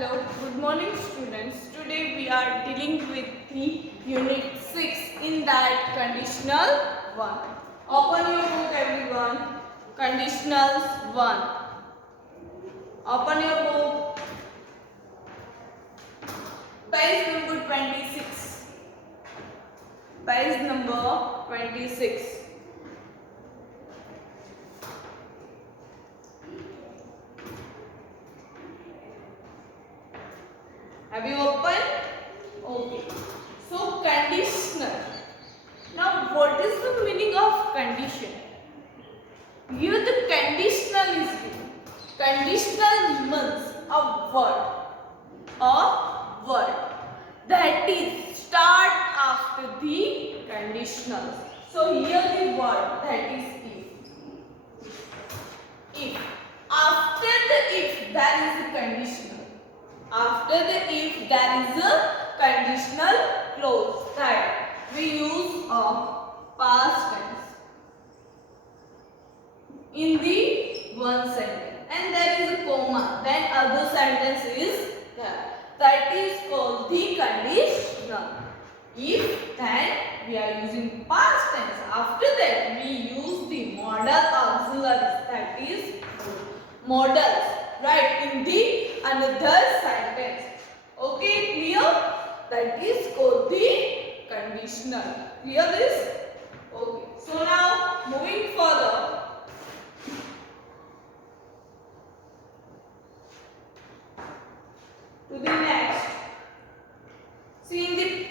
Hello, good morning students. Today we are dealing with the unit 6 in that conditional 1. Open your book everyone. Conditionals 1. Open your book. Page number 26. Page number 26. Have you opened? Okay. So conditional. Now what is the meaning of condition? Here the conditional is given. Conditional means a word that is start after the conditional. So here the word that is if. If. After the if there is a conditional. After the if there is a conditional clause that we use a past tense in the one sentence, and there is a comma, then other sentence is there. That is called the conditional. If, then we are using past tense. After that we use the modal auxiliaries, that is modals, right, in the another sentence. Okay, clear? That is called the conditional. Clear this? Okay. So now moving further. To the next. See in the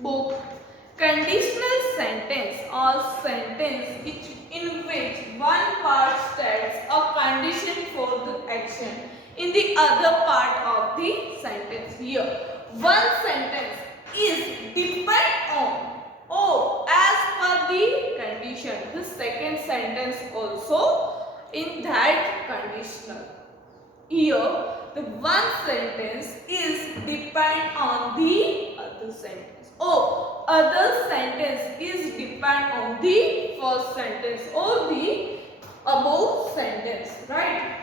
book, conditional sentence or sentence in which one part states a condition for the action in the other part of the sentence. Here, one sentence is depend on or as per the condition. The second sentence also in that conditional. Here, the one sentence is depend on the other sentence. Or other sentence is depend on the first sentence or the above sentence, right?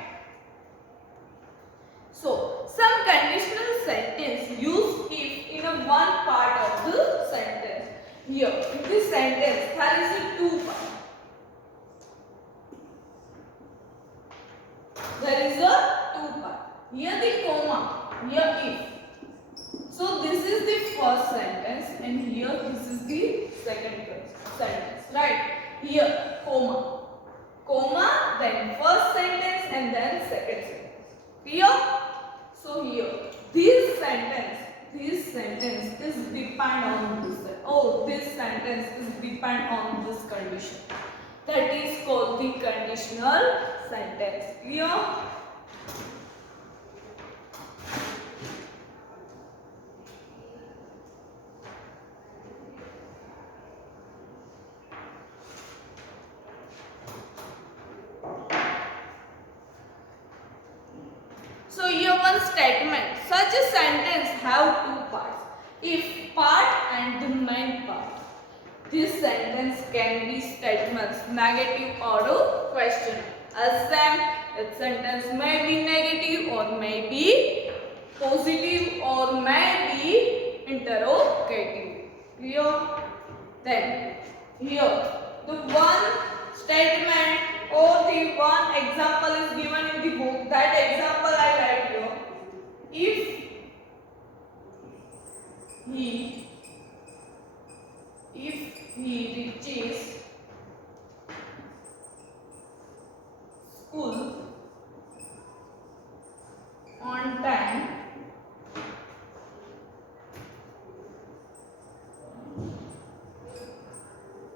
So, some conditional sentence use if in a one part of the sentence. Here, in this sentence, there is a two part. There is a two part. Here the comma, here if. So this is the first sentence and here this is the second sentence, right? Here comma, then first sentence and then second sentence. Clear? So here this sentence is depend on this. Oh, this sentence is depend on this condition. That is called the conditional sentence. Clear? So here one statement. Such a sentence have two parts. If part and the main part. This sentence can be statements negative or question. As Sam, that sentence may be negative or may be positive or may be interrogative. Clear? Then here the one statement or the one example is given in the book. That example I write here. If he reaches school on time,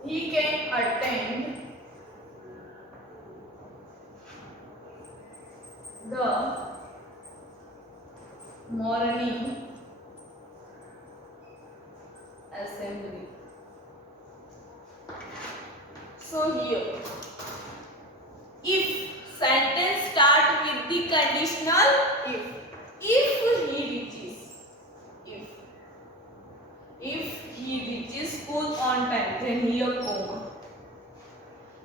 he can attend the morning assembly. So here, if sentence start with the conditional if he reaches, if he reaches school on time, then here comma.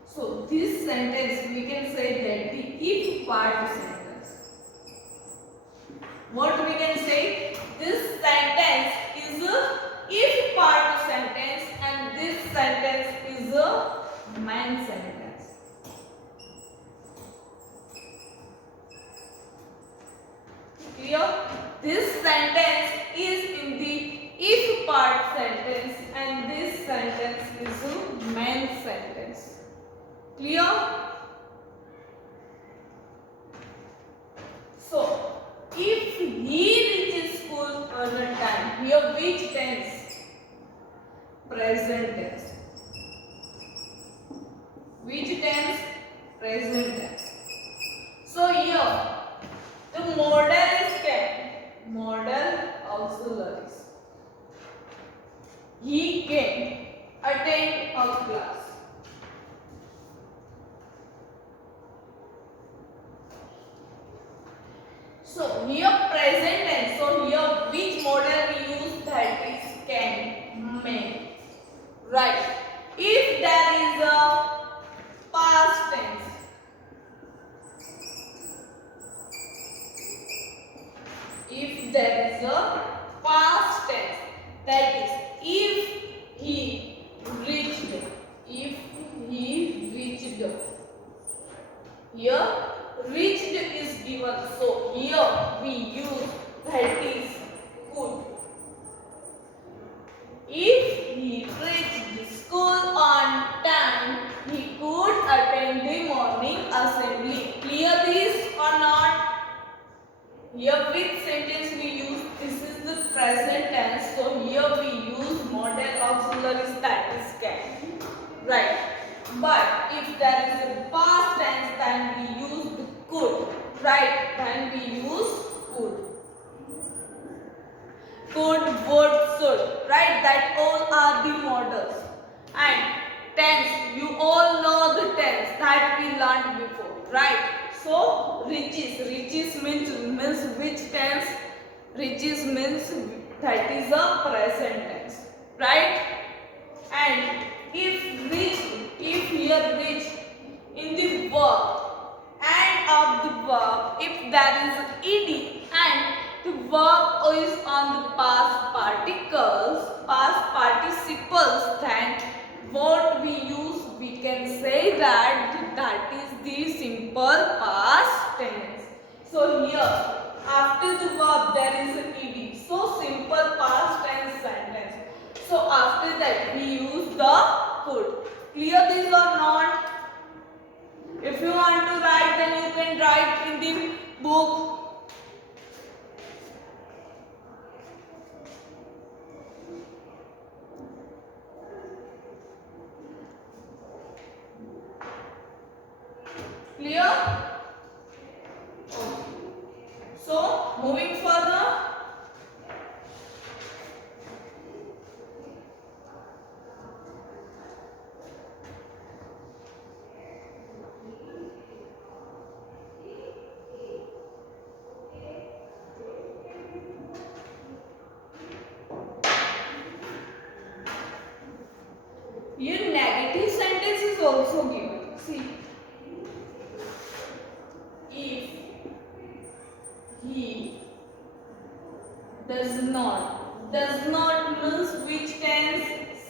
So this sentence we can say that the if part sentence. What we can this sentence is in the if part sentence and this sentence is a main sentence. Clear? So, if he reaches school on time, here which tense? Present tense. Which tense? Present tense. So here the model is kept. Model auxiliaries. He can attend a class. So here present tense. So here which model we use? That is can, may. Right. If there is a past tense, if there is a past tense, that is if he reached, if he reached, here reached is given, so here we use that is could. If he reached school on time, he could attend the morning assembly. Clear this or not? Here which sentence we use? This is the present tense. So here we use model auxiliaries, that is can. Right. But if there is a past tense, then we use the could. Right. Then we use could. Could, would, should. Right. That all are the models. And tense. You all know the tense that we learned before. Right. So, reaches means which tense? Reaches means that is a present tense, right? And if here reach in the verb, and of the verb, if there is ed and the verb is on the past participles, then what we use? We can say that is the simple past tense. So here after the verb there is an ed. So simple past tense sentence. So after that we use the could. Clear this or not? If you want to write, then you can write in the book. Clear? Okay. So, moving further. Your negative sentence is also given. See. If he does not means which tense?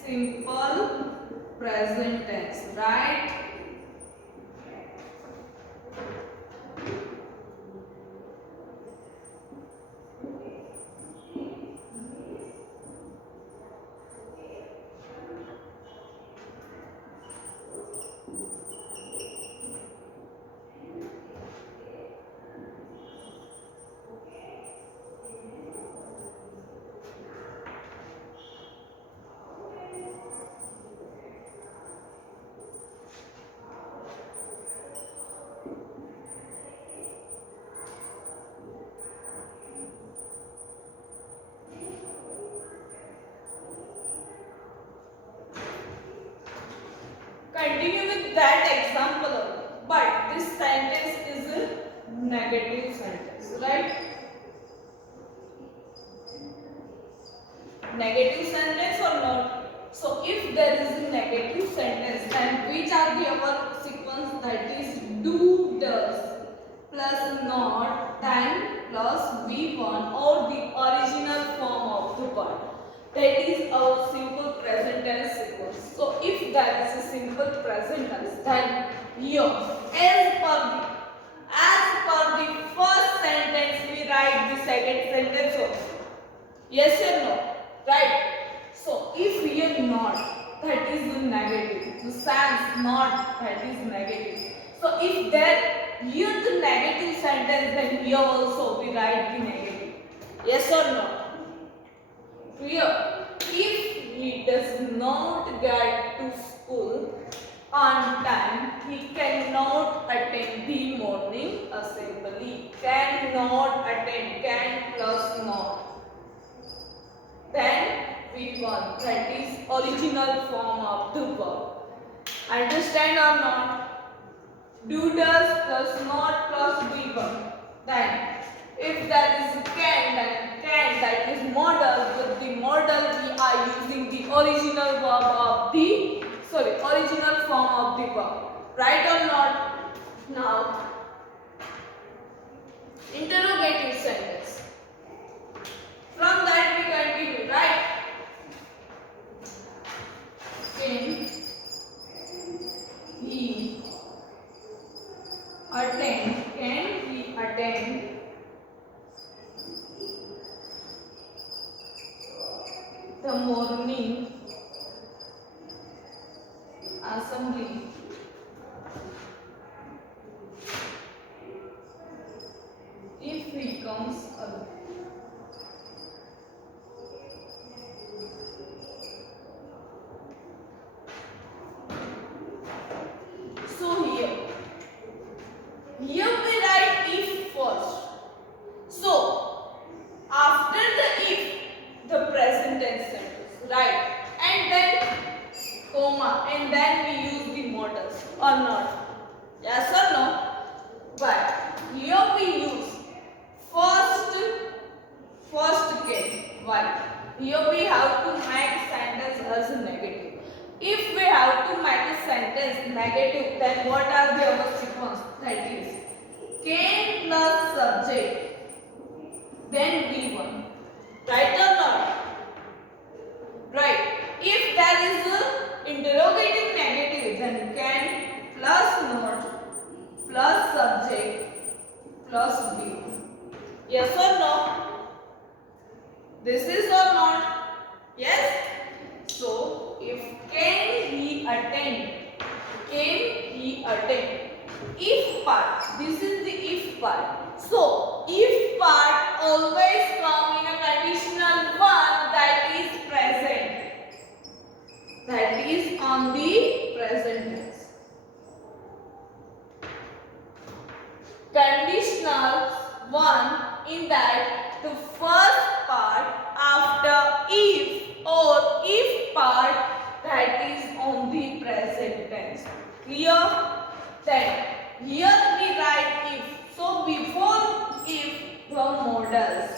Simple present tense, right? Continue with that example only. But this sentence is a negative sentence, right? Negative sentence or not? So if there is a negative sentence, then which are the other sequence? That is do, does, plus not, then plus V1 or the original form of the word. That is our simple present tense sequence. So if there is a simple present tense, then here as per the first sentence, we write the second sentence also. Yes or no? Right? So if here not, that is the negative. The sans not, that is negative. So if there here the negative sentence, then here also we write the negative. Yes or no? Clear? If he does not get to school on time, he cannot attend the morning assembly. Cannot attend. Can plus not. Then V1, that is original form of the verb. Understand or not? Do, does plus not plus V1. Then if there is can, then can, that is modal. With the modal we are using the original verb of the original form of the verb. Right or not? Now interrogative sentence. From that we continue, right? Can he attend? Can he attend the morning assembly? If he comes early. So here we write if first. So after the if, the present tense sentence, right? And then comma, and then we use the modals or not. Yes or no? But here we use first can. Why? Here we have to make sentence as a negative. If we have to make a sentence negative, then what are the other sequence? That is can plus subject, then V1. Right or not? Right. If there is a interrogative negative, then can plus not plus subject plus V1. Yes or no? This is or not? Yes? So, if can he attend? Can he attend? If part, this is the if part. So, if part always come in a conditional one that is present. That is on the present tense. Conditional one in that the first part after if or if part that is on the present tense. Clear? Then here we write if. So before if the modals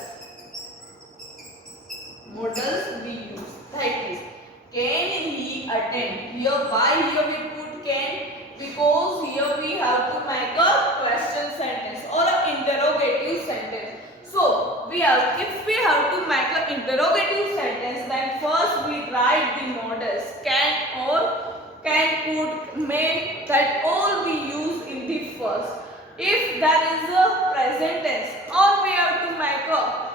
we use. That is can he attend? Here why here we put can? Because here we have to make a question sentence or an interrogative sentence. So if we have to make an interrogative sentence, then first we write the modals can or can, could, may, that all we use in the first. If there is a present tense or we have to make a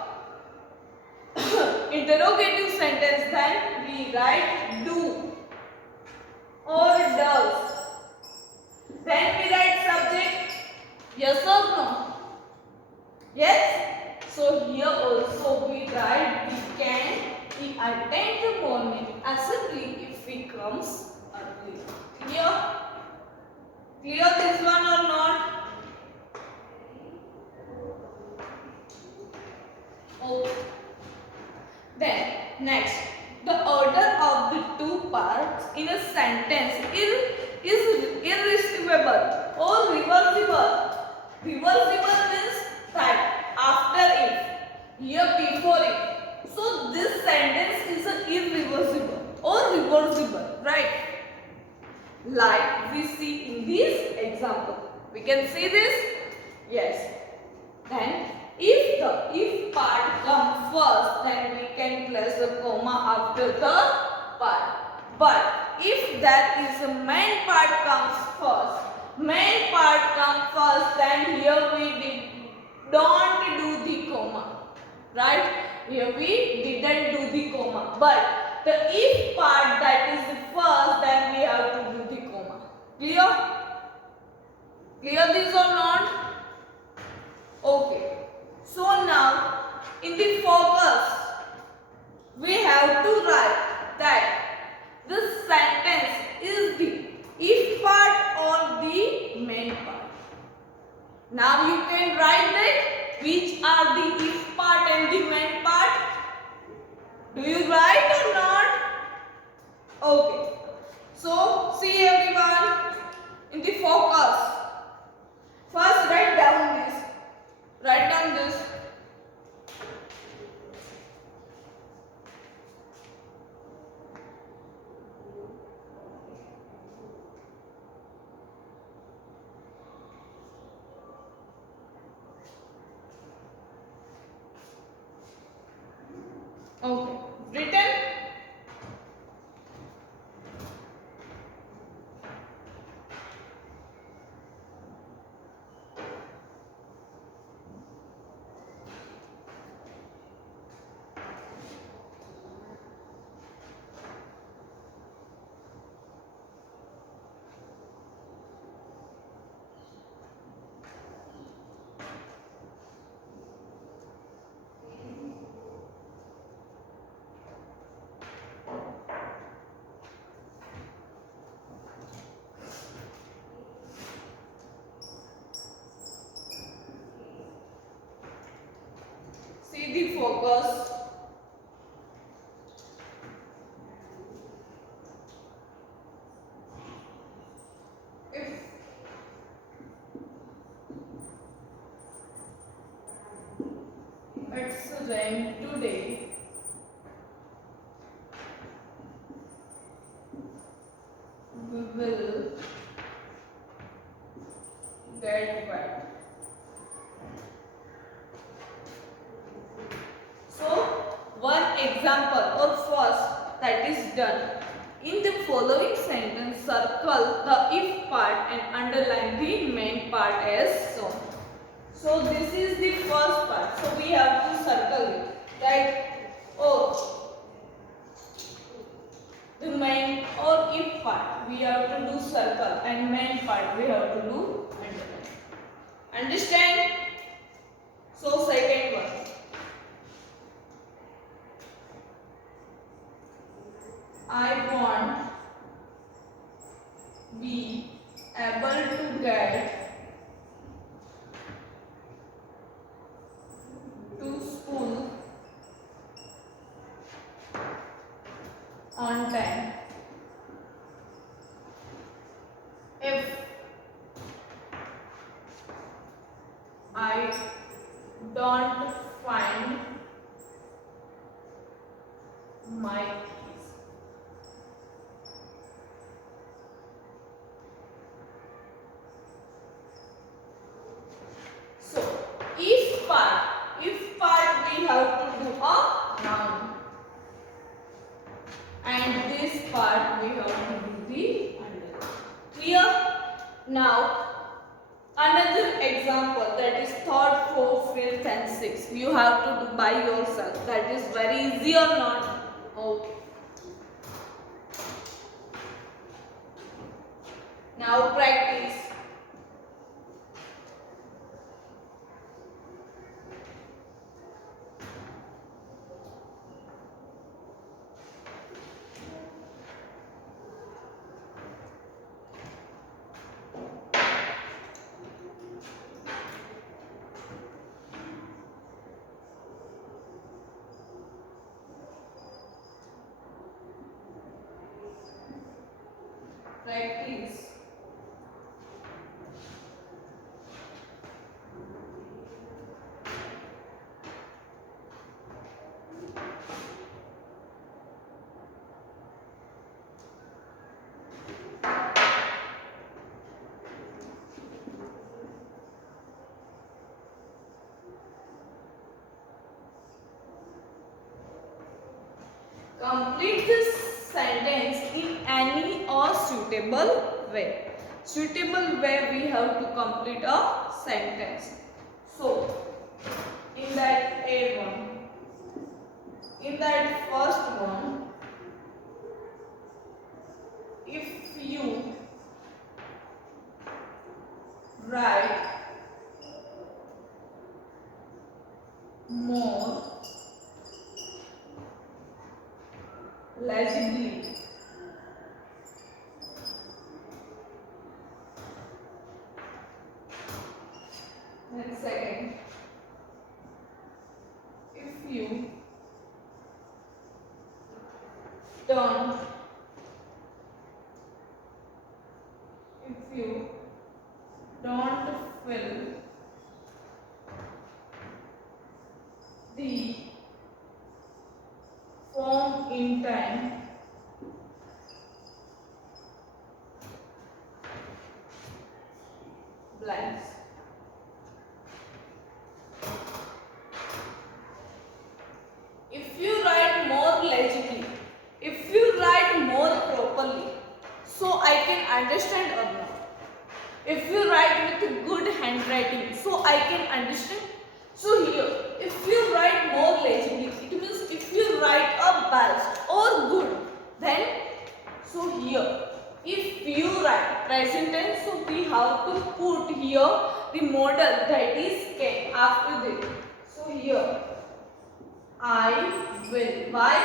interrogative sentence, then we write do or does. Then we write subject. Yes or no? Yes? So here also we write we can he attend the morning assembly if he comes early. Clear? Clear this one or not? Okay. Then next, the order of the two parts in a sentence is irretrievable or reversible. Reversible means that after if, here before if. So this sentence is irreversible or reversible, right? Like we see in this example. We can see this? Yes. Then if the if part comes first, then we can place a comma after the part. But if there is a main part comes first, then here we don't do the comma, right? Here we didn't do the comma, but the if part, that is the first, then we have to do the comma. Clear? Clear this or not? Okay. So now in the focus we have to write that this sentence is the if part or the main part. Now you can write that which are the if part and the main part. Do you write or not? Okay. So see everyone, in the focus, first write down this. Write down this. Okay. Written? See the focus. If it's rain today, we will get wet. So one example or first that is done. In the following sentence, circle the if part and underline the main part as shown. So this is the first part. So we have to circle it, right? Or the main or if part we have to do circle and main part we have to do underline. Understand? So second one. I want be able to get to school on time. If I don't find my keys. So if part we have to do a noun, and this part we have to do the underline. Clear? Now another example, that is third, fourth, fifth and sixth. You have to do by yourself. That is very easy or not? Okay. Now practice. Practice. Complete this sentence in any or suitable way. Suitable way we have to complete a sentence. So in that A one. In that first one, if you write more legibly, then second, if you don't fill the form in time, blanks. If you write more legibly, if you write more properly, so I can understand or not. If you write with good handwriting, so I can understand. So here, if you write more legibly, it means if you write a best or good, then so here, if you write present tense, so we have to put here the modal, that is can, after this. So here, I will. Why?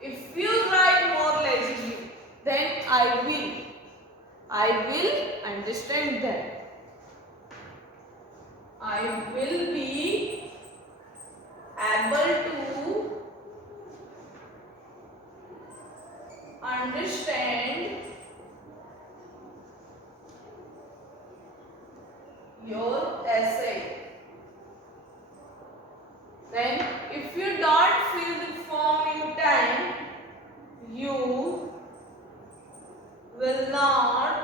If you write more legibly, then I will understand that. I will be able to understand your essay. Then if you don't fill the form in time, you will not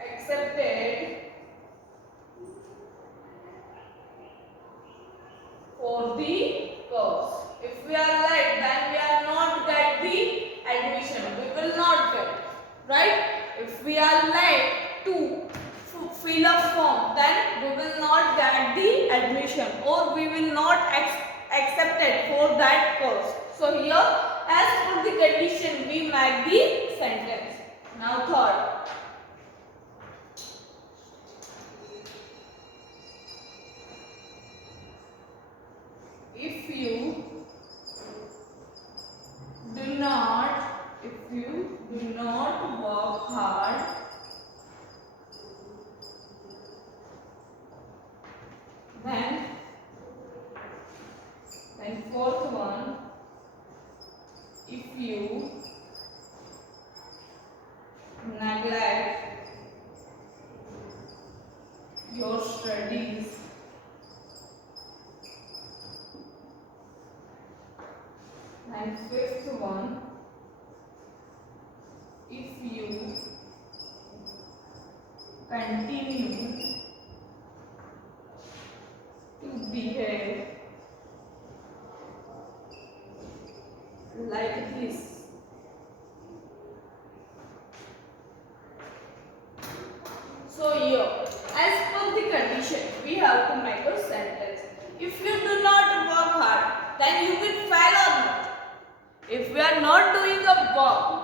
accepted for the course. If we are late, then we are not get the admission. We will not get, right? If we are late to fill a form, then we will not get the admission or we will not accepted for that course. So here, as per the condition, we make the sentence. Now third. If you do not work hard, then fourth one, if you neglect your studies, and fifth one, if you continue to behave like this, so here, as per the condition, we have to make a sentence. If you do not work hard, then you will fail or not. If we are not doing a work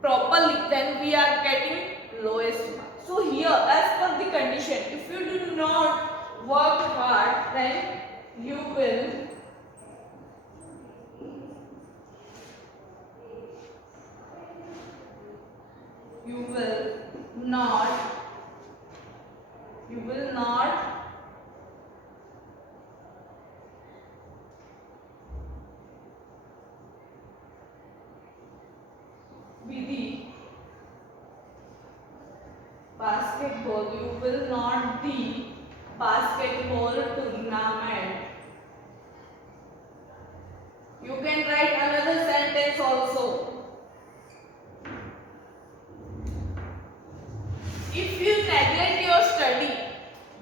properly, then we are getting lowest mark. So here, as per the condition, if you do not work hard, then you will not be the basketball. You will not the basketball tournament. You can write another sentence also. If you neglect your study,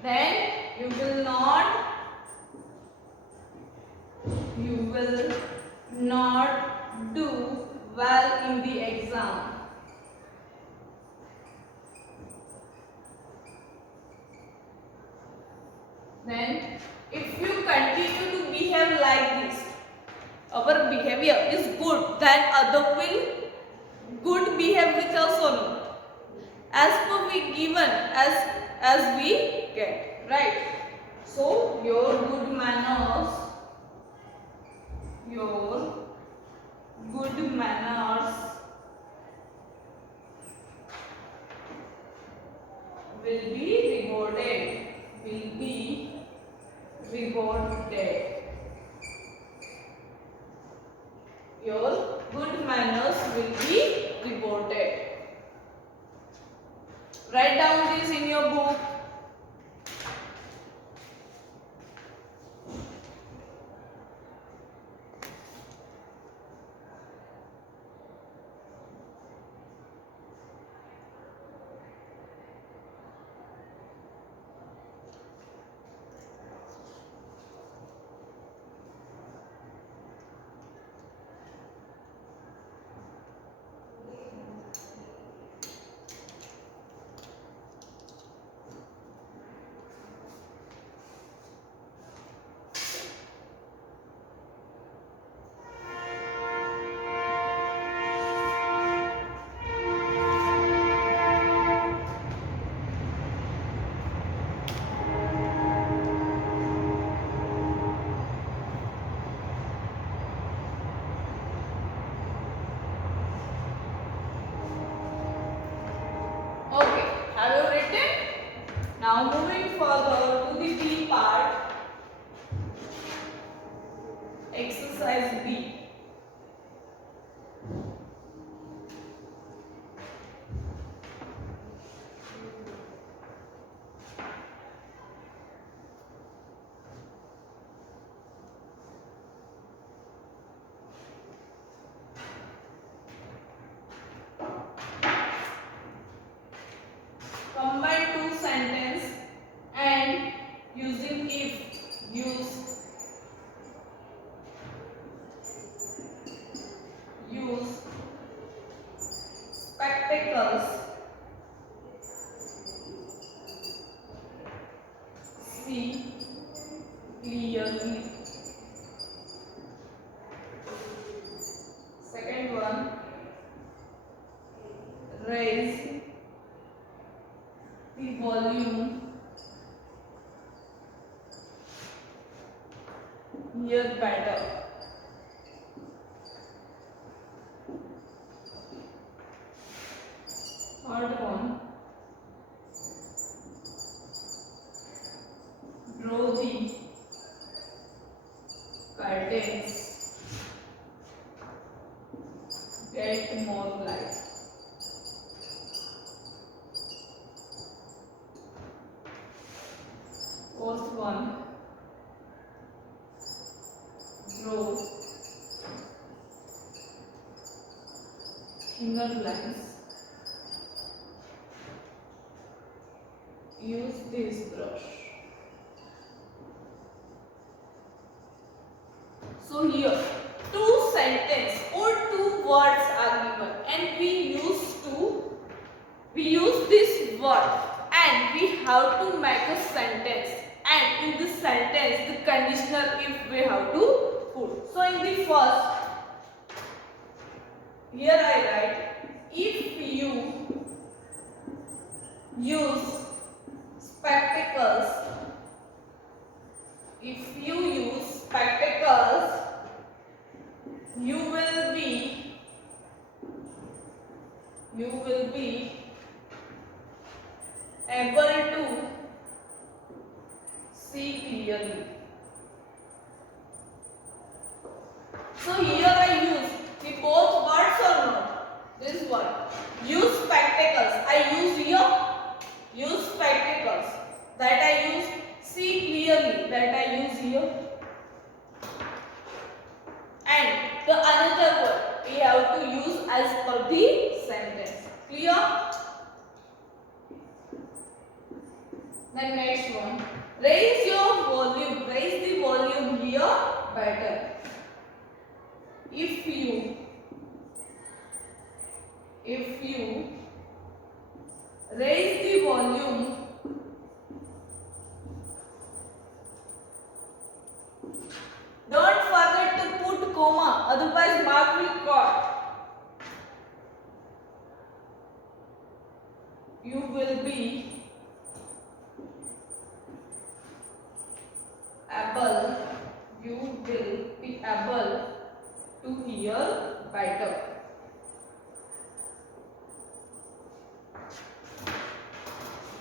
then you will not do well in the exam. Then if you continue to behave like this, our behavior is good, then other will good behave with us or not. As per we given, as we get, right? So your good manners will be rewarded. Your good manners will be rewarded. Write down this in your book. Okay, have you written? Now moving further to the B part. Exercise B. Combine two sentences and using if use spectacles, see clearly. Second one, raise the volume, hear better. Third one, draw the curtains, get more light. Fourth one, draw thinner lines. Use this brush. So here two sentences or two words are given and we use this word and we have to make a sentence, and in this sentence the conditional if we have to put. So in the first, here I write, if you use spectacles, if you use spectacles, you will be able to see clearly. So here I use the both words or not? This word. Use spectacles. I use here. Use spectacles. That I use. See clearly. That I use here. And the another word we have to use as per the sentence. Clear? Then next one. Raise your volume. Raise the volume here better. If you raise the volume brighter.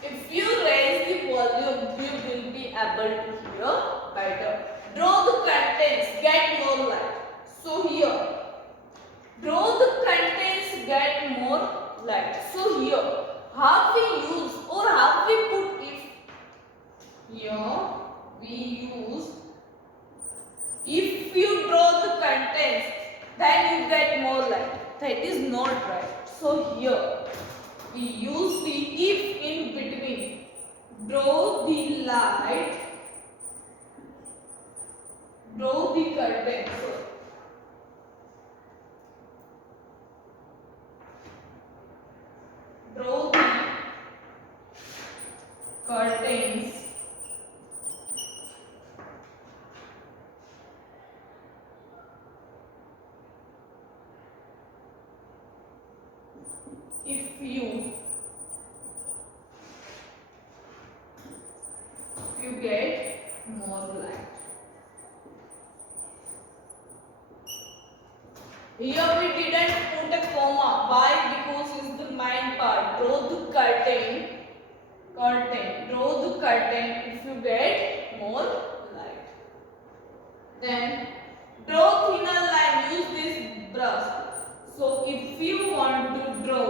If you raise the volume, you will be able to hear better. Draw the contents, get more light. So here, draw the contents, get more light. So here, how we use or how we put if? Here we use, if you draw the contents, then you get more light. That is not right. So here we use the if in between. Draw the light, draw the contents. Draw the curtains. If you get more light. Here we didn't put a comma. Why? Because it's the main part. Draw the curtain. Draw the curtain if you get more light. Then draw thinner line. Use this brush. So if you want to draw,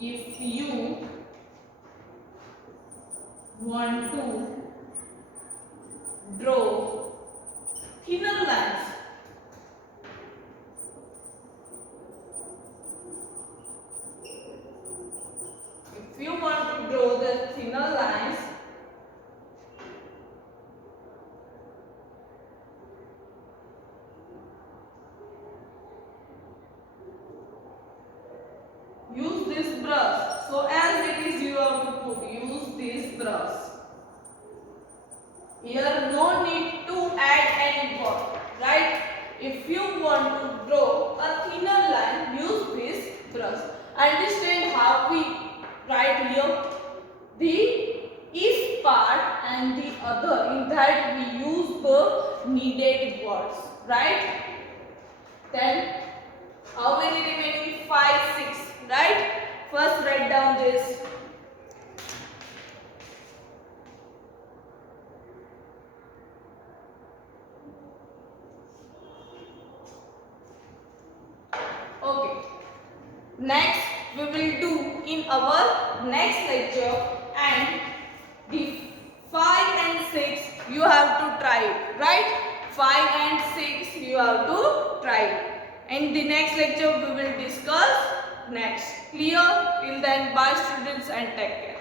if you want to draw thinner lines, if you want to draw the thinner lines, use this brush. So as it is, you have to put, use this brush. Here no need to add any word, right? If you want to draw a thinner line, use this brush. Understand how we write here? The if part and the other, in that we use the needed words, right? Then how many remaining? 5, 6, right? First write down this. Okay. Next we will do in our next lecture, and the 5 and 6 you have to try it, right? 5 and 6 you have to try it. In the next lecture we will discuss next. Clear? Till then, bye students and take care.